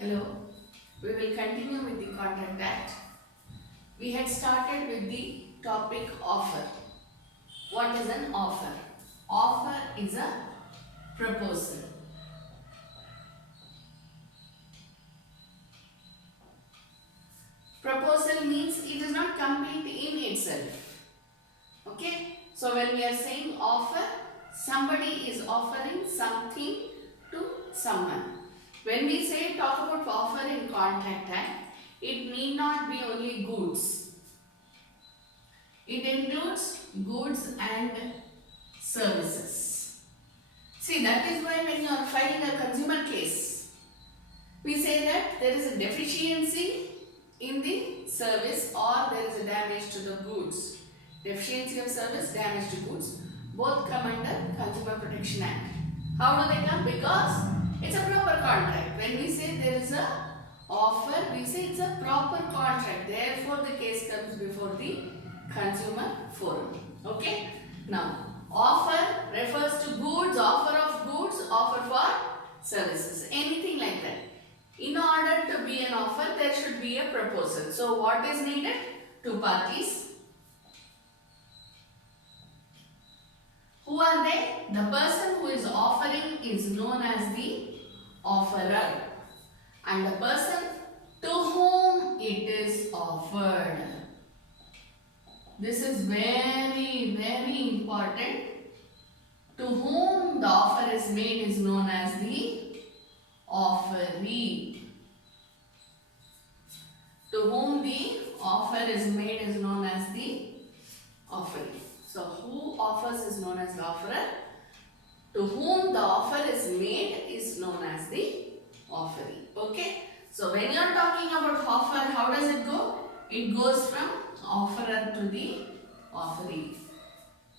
Hello, we will continue with the Contract Act. We had started with the topic offer. What is an offer? Offer is a proposal. Proposal means it is not complete in itself. Okay? So when we are saying offer, somebody is offering something to someone. When we say talk about offer in Contract Act, it need not be only goods. It includes goods and services. See, that is why when you are filing a consumer case, we say that there is a deficiency in the service or there is a damage to the goods. Deficiency of service, damage to goods, both come under Consumer Protection Act. How do they come? Because it's a proper contract. When we say there is a offer, we say it's a proper contract. Therefore, the case comes before the consumer forum. Okay? Now, offer refers to goods, offer of goods, offer for services, anything like that. In order to be an offer, there should be a proposal. So, what is needed? Two parties. Who are they? The person who is offering is known as the offerer, and the person to whom it is offered. This is very, very important. To whom the offer is made is known as the offeree. To whom the offer is made is known as the offeree. So, who offers is known as the offerer. To whom the offer is made is known as the offeree. Okay. So, when you are talking about offer, how does it go? It goes from offerer to the offeree.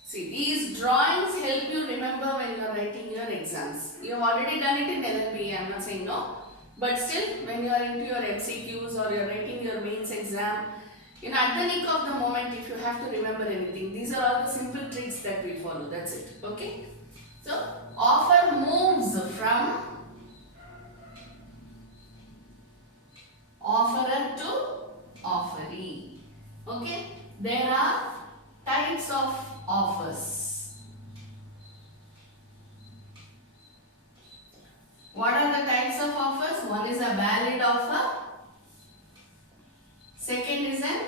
See, these drawings help you remember when you are writing your exams. You have already done it in LLB, I am not saying no. But still, when you are into your MCQs or you are writing your mains exam, at the nick of the moment, if you have to remember anything, these are all the simple tricks that we follow. That's it. Okay. So, offer moves from offerer to offeree. Okay. There are types of offers. What are the types of offers? One is a valid offer. Second is an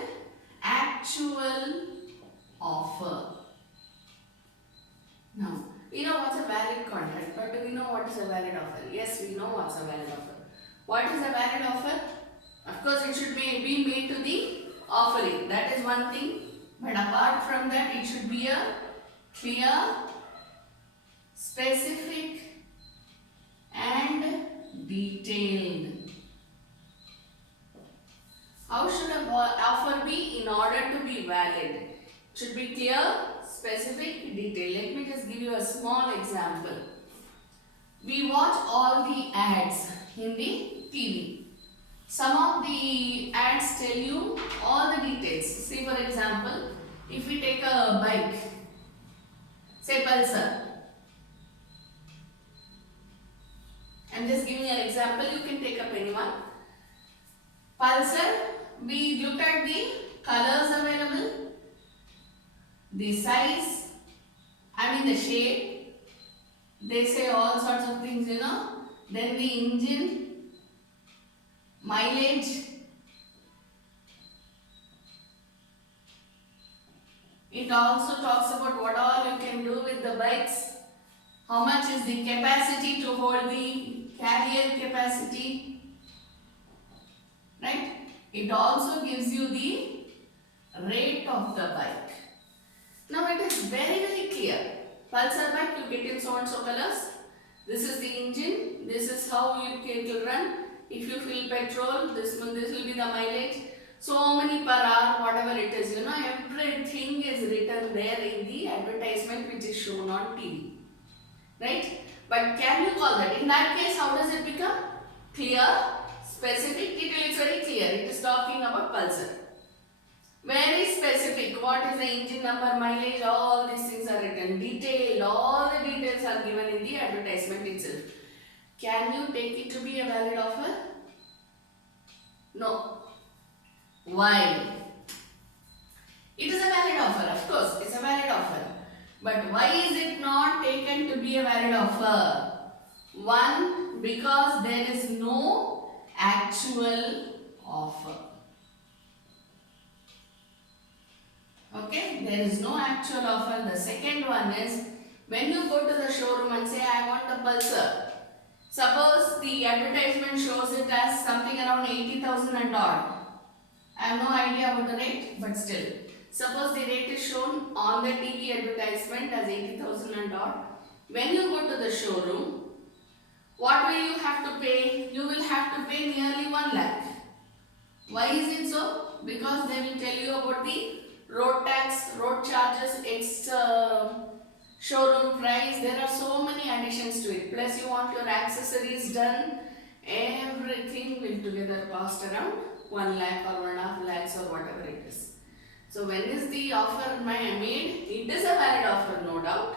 actual offer. Now, we know what's a valid contract, but do we know what is a valid offer? Yes, we know what's a valid offer. What is a valid offer? Of course, it should be made to the offeree. That is one thing. But apart from that, it should be a clear, specific and detailed. How should an offer be in order to be valid? It should be clear, specific, detailed. Let me just give you a small example. We watch all the ads in the TV. Some of the ads tell you all the details. See, for example, if we take a bike, say Pulsar. I'm just giving an example. You can take up anyone. Pulsar, we look at the colors available, the size, the shape. They say all sorts of things, Then the engine, mileage. It also talks about what all you can do with the bikes. How much is the capacity to hold the carrier capacity. Right? It also gives you the rate of the bike. Now it is very, very clear. Pulsar bike you get in so and so colors. This is the engine. This is how it will run. If you fill petrol, this will be the mileage. So many per hour, whatever it is, everything is written there in the advertisement which is shown on TV. Right? But can you call that? In that case, how does it become? Clear, specific, detail. It's very clear. It is talking about Pulsar. Very specific. What is the engine number, mileage, all these things are written. Detailed, all the details are given in the advertisement itself. Can you take it to be a valid offer? No. Why? It is a valid offer, of course, it's a valid offer. But why is it not taken to be a valid offer? One, because there is no actual offer. Okay, there is no actual offer. The second one is, when you go to the showroom and say, I want a Pulsar. Suppose the advertisement shows it as something around 80,000 and odd. I have no idea about the rate, but still. Suppose the rate is shown on the TV advertisement as 80,000 and odd. When you go to the showroom, what will you have to pay? You will have to pay nearly 1 lakh. Why is it so? Because they will tell you about the road tax, road charges, showroom price. There are so many additions to it. Plus you want your accessories done. Everything will together cost around 1 lakh or 1.5 lakhs or whatever it is. So when is the offer made? It is a valid offer, no doubt.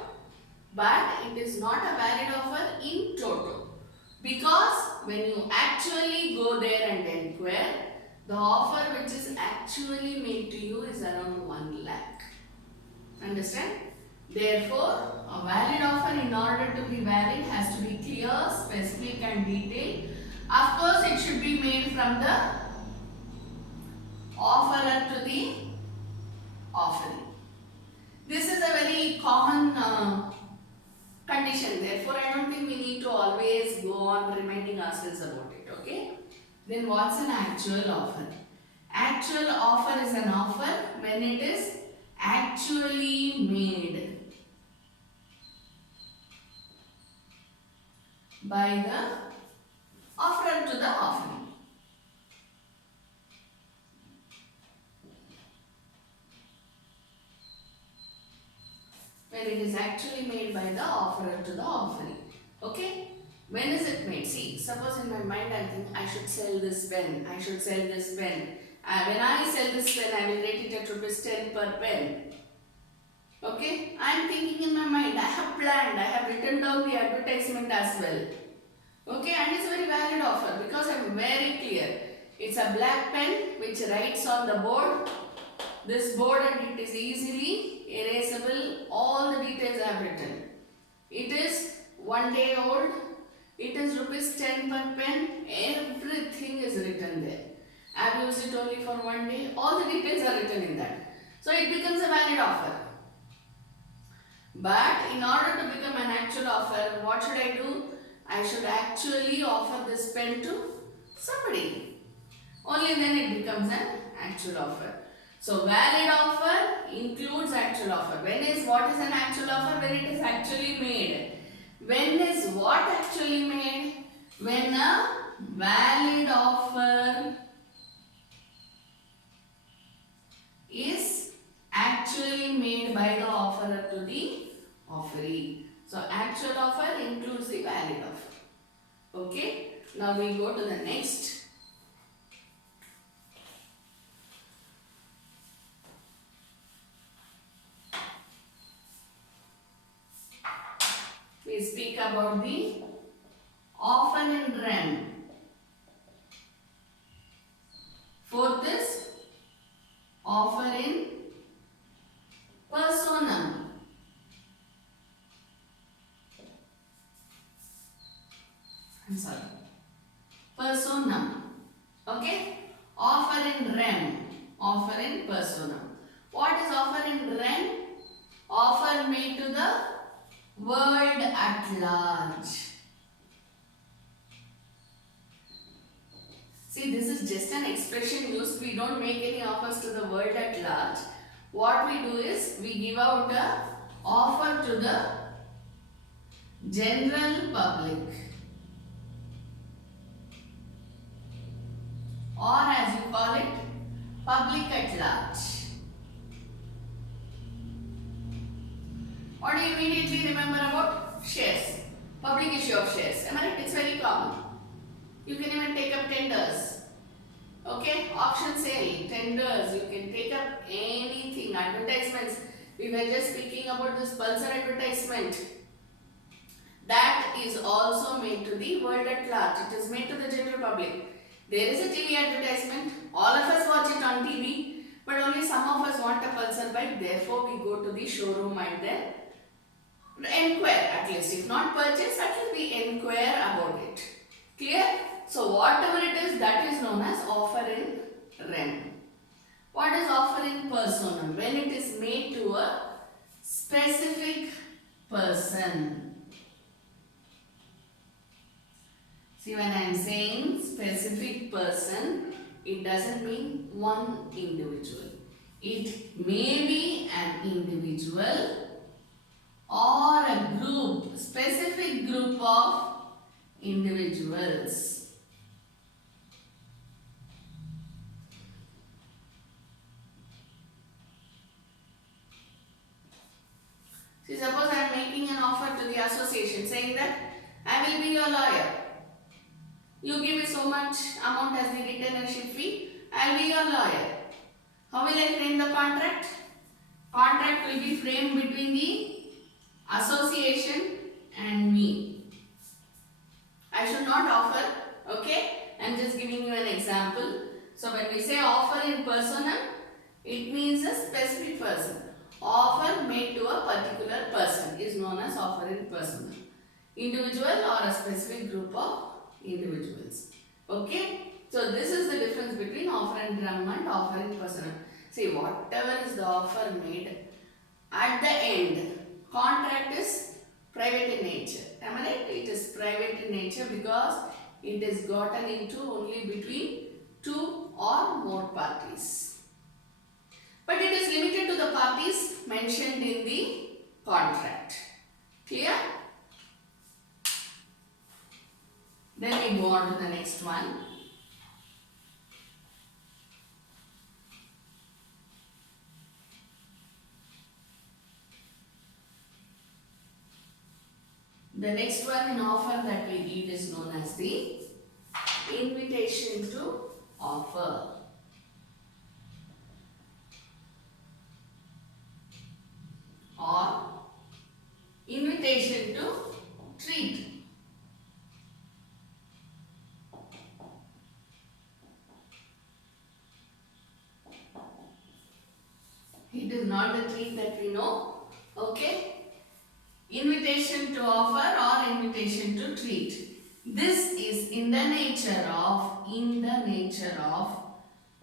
But it is not a valid offer in total. Because when you actually go there and inquire, the offer which is actually made to you is around 1 lakh. Understand? Therefore, a valid offer, in order to be valid, has to be clear, specific and detailed. Of course, it should be made from the offerer to the offering. This is a very common condition. Therefore, I don't think we need to always go on reminding ourselves about it. Okay? Then what's an actual offer? Actual offer is an offer when it is actually made by the offerer to the offering. When it is actually made by the offerer to the offering. Okay? When is it made? See, suppose in my mind I think I should sell this pen. I should sell this pen. When I sell this pen, I will rate it at rupees 10 per pen. Okay? I am thinking in my mind. I have planned. I have written down the advertisement as well. Okay? And it's a very valid offer because I am very clear. It's a black pen which writes on the board. This board, and it is easily erasable. All the details I have written. It is 1 day old. It is rupees 10 per pen. Everything is written there. I have used it only for 1 day. All the details are written in that. So it becomes a valid offer. But in order to become an actual offer, what should I do? I should actually offer this pen to somebody. Only then it becomes an actual offer. So valid offer includes actual offer. What is an actual offer? When it is actually made. When is what actually made? When a valid offer is actually made by the offerer to the offeree. So actual offer includes the valid offer. Okay. Now we go to the next. We speak about the offer in rem. Fourth is offer in personam. I'm sorry. Personam. Okay? Offer in rem. Offer in personam. What is offer in rem? Offer made to the world at large. See, this is just an expression used. We don't make any offers to the world at large. What we do is, we give out a offer to the general public. Or as you call it, public at large. What do you immediately remember about? Shares. Public issue of shares. Am I right? It's very common. You can even take up tenders. Okay? Auction sale, tenders. You can take up anything. Advertisements. We were just speaking about this Pulsar advertisement. That is also made to the world at large. It is made to the general public. There is a TV advertisement. All of us watch it on TV, but only some of us want a Pulsar bike. Therefore, we go to the showroom and then enquire at least. If not purchase, at least we enquire about it. Clear? So, whatever it is, that is known as offer in rem. What is offer in personam? When it is made to a specific person. See, when I am saying specific person, it doesn't mean one individual. It may be an individual or a group, specific group of individuals. See, suppose I am making an offer to the association saying that I will be your lawyer. You give me so much amount as the retainership fee, I will be your lawyer. How will I frame the contract? Contract will be framed between the association and me. I should not offer, okay? I am just giving you an example. So when we say offer in personam, it means a specific person. Offer made to a particular person is known as offer in personam. Individual or a specific group of individuals. Okay? So this is the difference between offer in rem and offer in personam. See, whatever is the offer made, at the end, contract is private in nature. Am I right? It is private in nature because it is gotten into only between two or more parties. But it is limited to the parties mentioned in the contract. Clear? Then we go on to the next one. The next one in offer that we read is known as the invitation to offer. Or invitation to treat. It is not the treat that we know. Okay. Invitation to offer or invitation to treat. This is in the nature of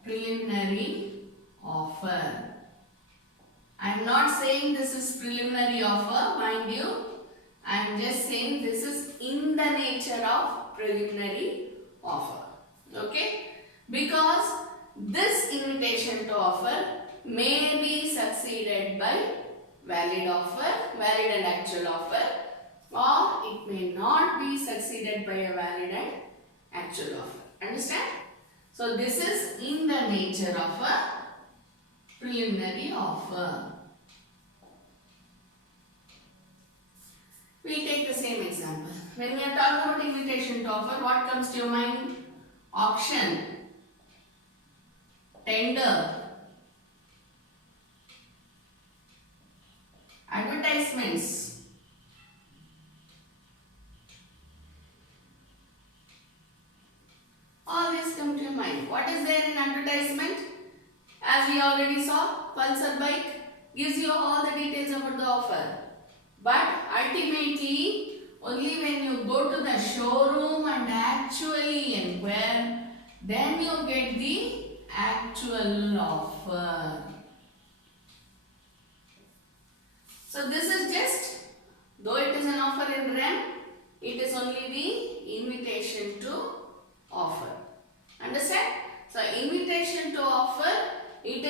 preliminary offer. I am not saying this is preliminary offer, mind you. I am just saying this is in the nature of preliminary offer. Okay? Because this invitation to offer may be succeeded by valid offer, valid and actual offer, or it may not be succeeded by a valid and actual offer. Understand? So this is in the nature of a preliminary offer. We will take the same example. When we are talking about invitation to offer, what comes to your mind? Auction, tender, advertisements. All these come to your mind. What is there in advertisement? As we already saw, Pulsar bike gives you all the details about the offer. But ultimately, only when you go to the showroom and actually inquire, then you get the actual offer. So this is just, though it is an offer in rem, it is only the invitation to offer. Understand? So invitation to offer, it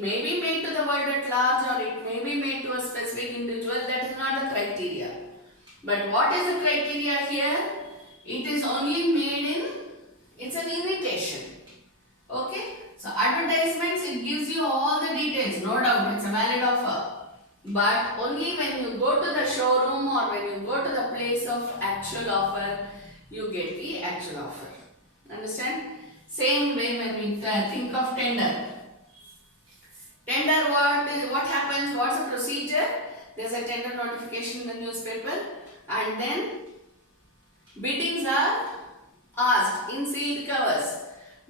may be made to the world at large or it may be made to a specific individual. That is not the criteria. But what is the criteria here? It is only made in, it's an invitation. Okay? So advertisements, it gives you all the details, no doubt, it's a valid offer. But only when you go to the showroom or when you go to the place of actual offer, you get the actual offer. Understand? Same way when we think of tender. Tender, what happens? What's the procedure? There's a tender notification in the newspaper and then biddings are asked in sealed covers.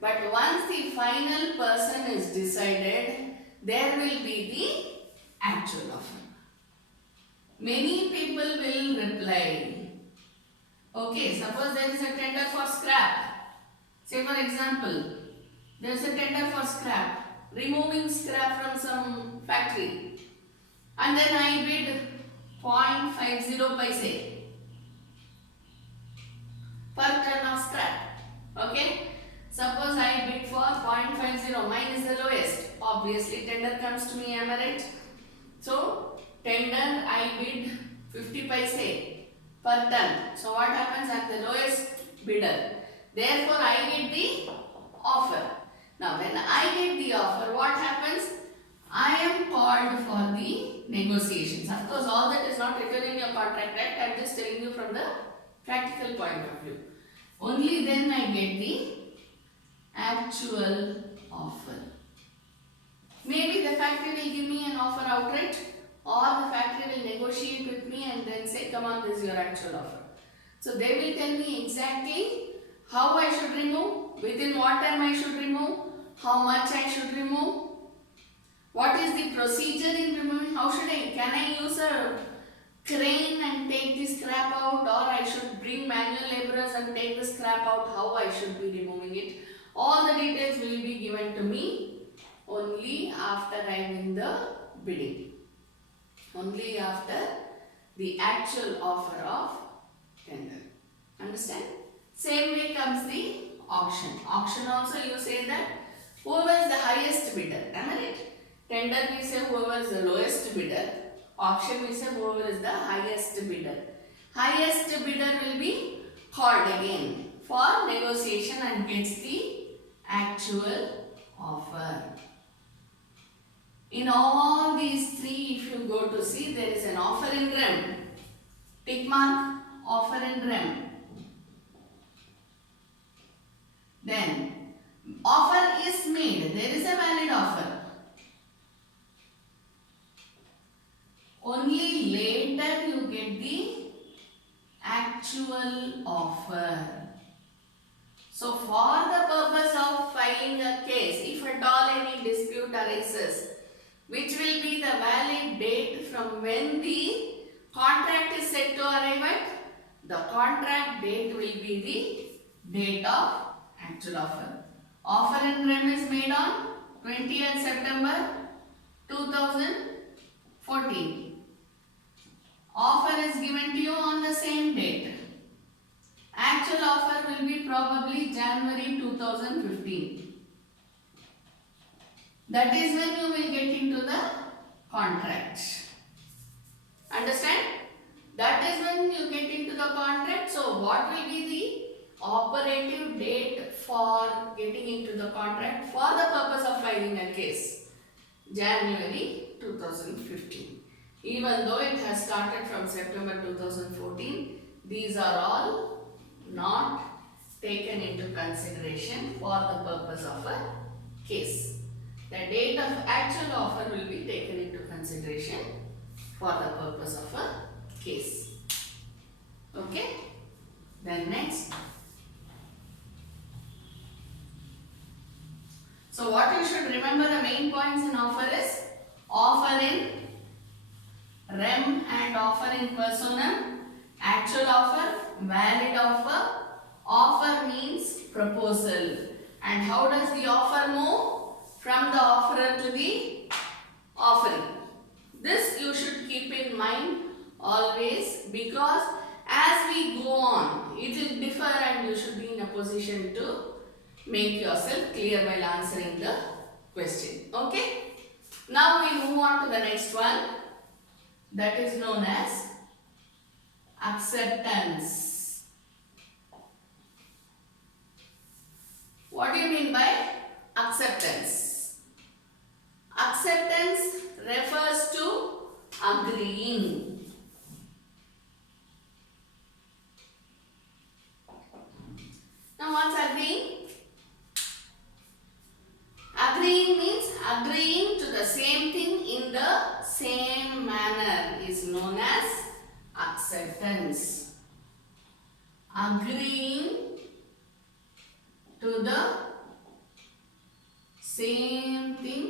But once the final person is decided, there will be the actual offer. Many people will reply. Okay, suppose there is a tender for scrap. Say for example, there is a tender for scrap, removing scrap from some factory. And then I bid 0.50 paise per ton of scrap. Okay. Suppose I bid for 0.50, mine is the lowest. Obviously tender comes to me, am I right? So tender I bid 50 paise per ton. So what happens? I am the lowest bidder. Therefore I get the offer. Now when I get the offer, what happens? I am called for the negotiations. Of course all that is not written in your contract, right? I am just telling you from the practical point of view. Only then I get the actual offer. Maybe the factory will give me an offer outright, or the factory will negotiate with me and then say, come on, this is your actual offer. So they will tell me exactly how I should remove, within what time I should remove, how much I should remove, what is the procedure in removing, how should I, can I use a crane and take the scrap out, or I should bring manual laborers and take the scrap out, how I should be removing it. All the details will be given to me only after I win the bidding. Only after the actual offer of tender. Understand? Same way comes the auction. Auction also you say that whoever is the highest bidder. Am I right? Tender we say whoever is the lowest bidder. Auction we say whoever is the highest bidder. Highest bidder will be called again for negotiation and gets the actual offer. In all these three, if you go to see, there is an offer in rem. Tick mark, offer in rem. Then, offer is made. There is a valid offer. Only later you get the actual offer. So, for the purpose of filing a case, if at all any dispute arises, which will be the valid date from when the contract is set to arrive at? The contract date will be the date of actual offer. Offer in rem is made on 20th September 2014. Offer is given to you on the same date. Actual offer will be probably January 2015. That is when you will get into the contract. Understand? That is when you get into the contract. So, what will be the operative date for getting into the contract for the purpose of filing a case? January 2015. Even though it has started from September 2014, these are all not taken into consideration for the purpose of a case. The date of actual offer will be taken into consideration for the purpose of a case. Okay? Then next. So what you should remember, the main points in offer is offer in rem and offer in personam, actual offer, valid offer. Offer means proposal. And how does the offer move? From the offerer to the offering. This you should keep in mind always, because as we go on, it will differ and you should be in a position to make yourself clear while answering the question. Okay? Now we move on to the next one, that is known as acceptance. What do you mean by acceptance? Acceptance refers to agreeing. Now what's agreeing? Agreeing means agreeing to the same thing in the same manner is known as acceptance. Agreeing to the same thing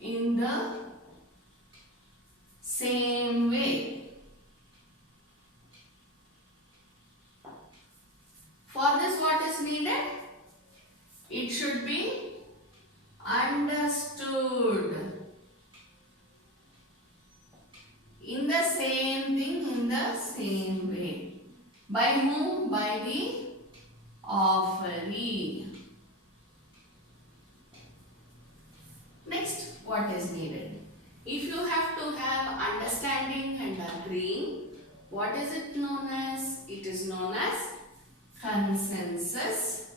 in the same way. For this, what is needed? It should be understood. In the same thing, in the same way. By whom? By the offeree. Next, what is needed? If you have to have understanding and agreeing, what is it known as? It is known as consensus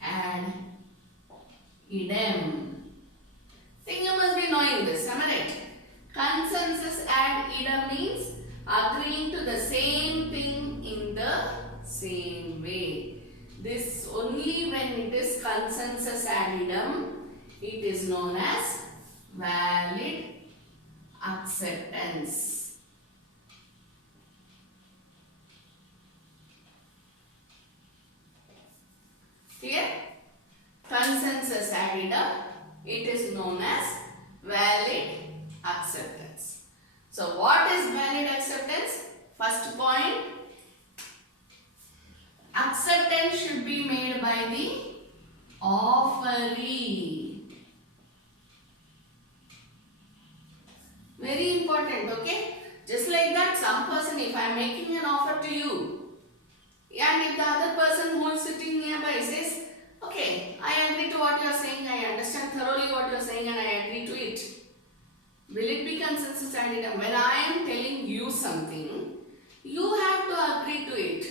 ad idem. Think you must be knowing this, am I right? Consensus ad idem means agreeing to the same thing in the same way. This only when it is consensus ad idem, it is known as valid acceptance. Clear? Consensus ad idem, it is known as valid acceptance. So what is valid acceptance? First point, acceptance should be made by the offeree. Very important, okay? Just like that, some person, if I am making an offer to you, and if the other person who is sitting nearby says, okay, I agree to what you are saying, I understand thoroughly what you are saying and I agree to it. Will it be consensus ad idem? When I am telling you something, you have to agree to it.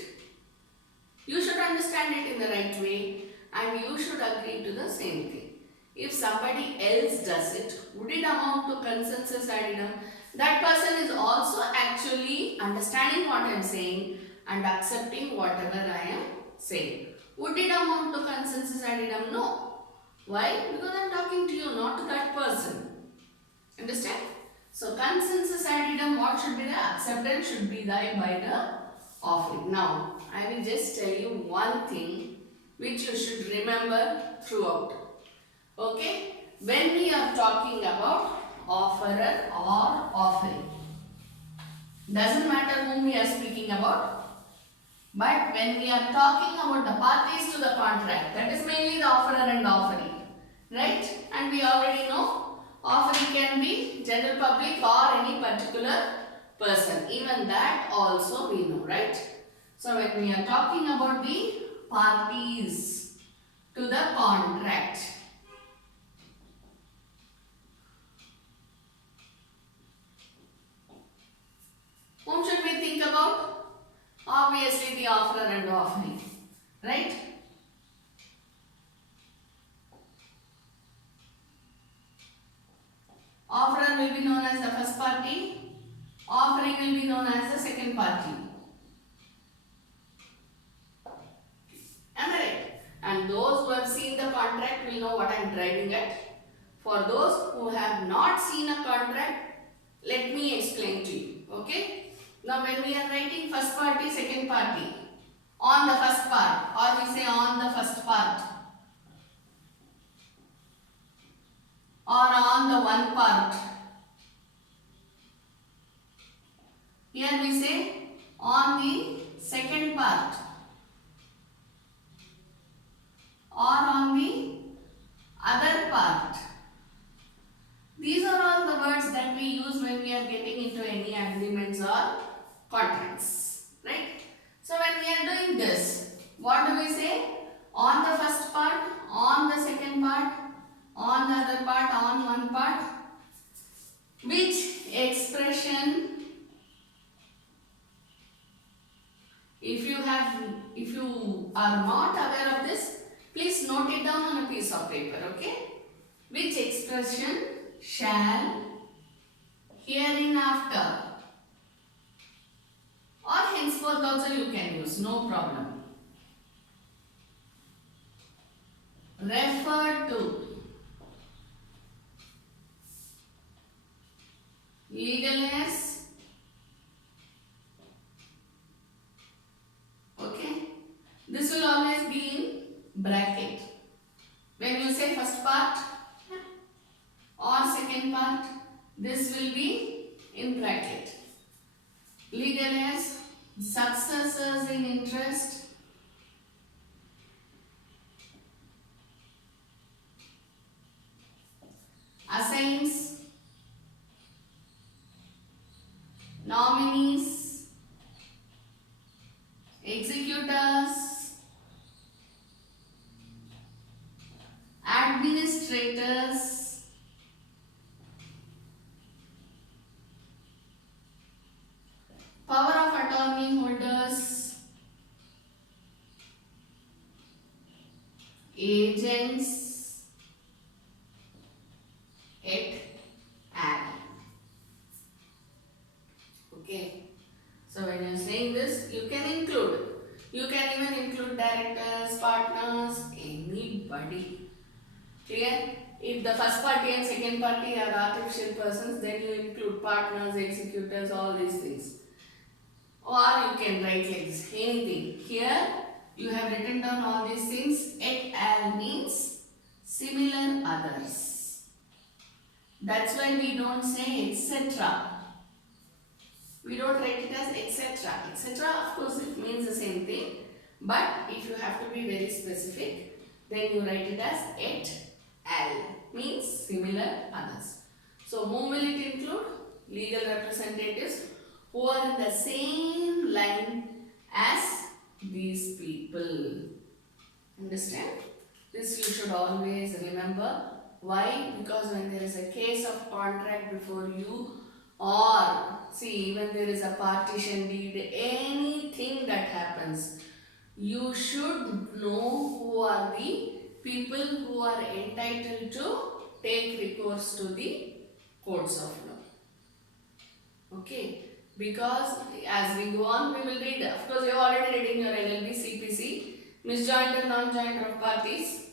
You should understand it in the right way and you should agree to the same thing. If somebody else does it, would it amount to consensus ad idem? That person is also actually understanding what I am saying and accepting whatever I am saying. Would it amount to consensus ad idem? No. Why? Because I am talking to you, not to that person. Understand? So consensus ad idem, what should be the acceptance should be by the offering. Now, I will just tell you one thing which you should remember throughout. Okay? When we are talking about offerer or offering, doesn't matter whom we are speaking about, but when we are talking about the parties to the contract, that is mainly the offerer and offeree, right? And we already know offeree can be general public or any particular person. Even that also we know, right? So when we are talking about the parties to the contract, whom should we think about? Obviously the offerer and offeree, right? Offerer will be known as the first party, offering will be known as the second party. Am I right? And those who have seen the contract will know what I am driving at. For those who have not seen a contract, let me explain to you, okay? Now when we are writing first party, second party, on the first part, or we say on the first part, or on the one part. Here we say on the second part, or on the other part. These are all the words that we use when we are getting into any agreements or contracts, right? So when we are doing this, what do we say? On the first part, on the second part, on the other part, on one part. Which expression, if you are not aware of this, please note it down on a piece of paper, okay? Which expression shall hereinafter or henceforth also you can use, no problem, refer to legalness, okay? This will always be in bracket. When you say first part or second part, this will be in bracket. Legal as successors in interest, assigns, nominees, executors, administrators, power of attorney holders, agents, et al. Okay. So when you are saying this, you can include. You can even include directors, partners, anybody. Clear? If the first party and second party are artificial persons, then you include partners, executors, all these things. Or you can write like this, anything. Here, you have written down all these things. Et al. Means similar others. That's why we don't say etc. We don't write it as etc. Etc. Of course it means the same thing. But if you have to be very specific, then you write it as et al. Means similar others. So whom will it include? Legal representatives who are in the same line as these people. Understand? This you should always remember. Why? Because when there is a case of contract before you, or see, even there is a partition deed, anything that happens, you should know who are the people who are entitled to take recourse to the courts of law. Okay? Because as we go on, we will read. Of course, you are already reading your LLB, CPC, misjoined or non-joined of parties.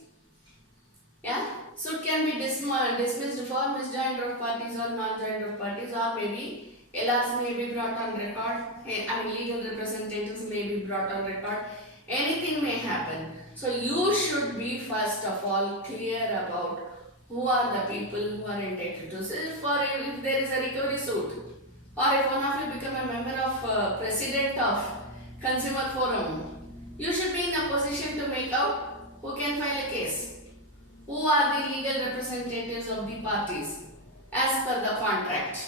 Yeah? Suit can be dismissed for misjoined of parties or non-joined of parties, or maybe LRs may be brought on record. I mean, legal representatives may be brought on record. Anything may happen. So you should be first of all clear about who are the people who are entitled to. So if there is a recovery suit, or if one of you become a member of president of Consumer Forum, you should be in a position to make out who can file a case. Who are the legal representatives of the parties as per the contract?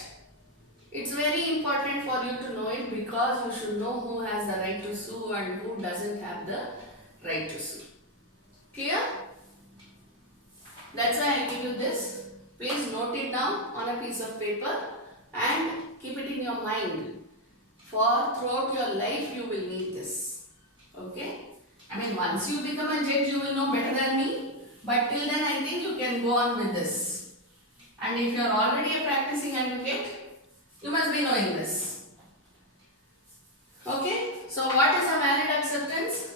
It's very important for you to know it, because you should know who has the right to sue and who doesn't have the right to sue. Clear? That's why I give you this. Please note it down on a piece of paper and keep it in your mind. For throughout your life you will need this. Okay? I mean, once you become a judge, you will know better than me. But till then, I think you can go on with this. And if you are already a practicing advocate, you must be knowing this. Okay? So what is a valid acceptance?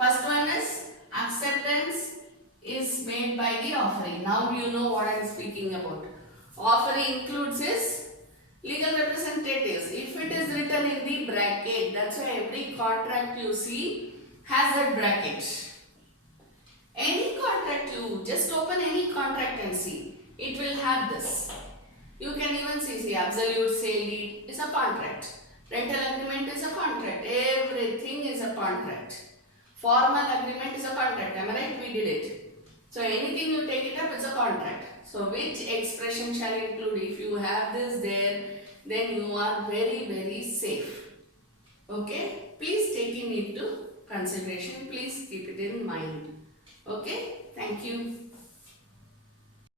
First one is acceptance is made by the offeree. Now you know what I am speaking about. Offeree includes his legal representatives. If it is written in the bracket, that's why every contract you see has that bracket. Any contract, you just open any contract and see. It will have this. You can even see absolute sale deed is a contract. Rental agreement is a contract. Everything is a contract. Formal agreement is a contract. Am I right? We did it. So anything you take it up, it's a contract. So which expression shall include? If you have this there, then you are very, very safe. Okay? Please take it into consideration. Please keep it in mind. Okay? Thank you.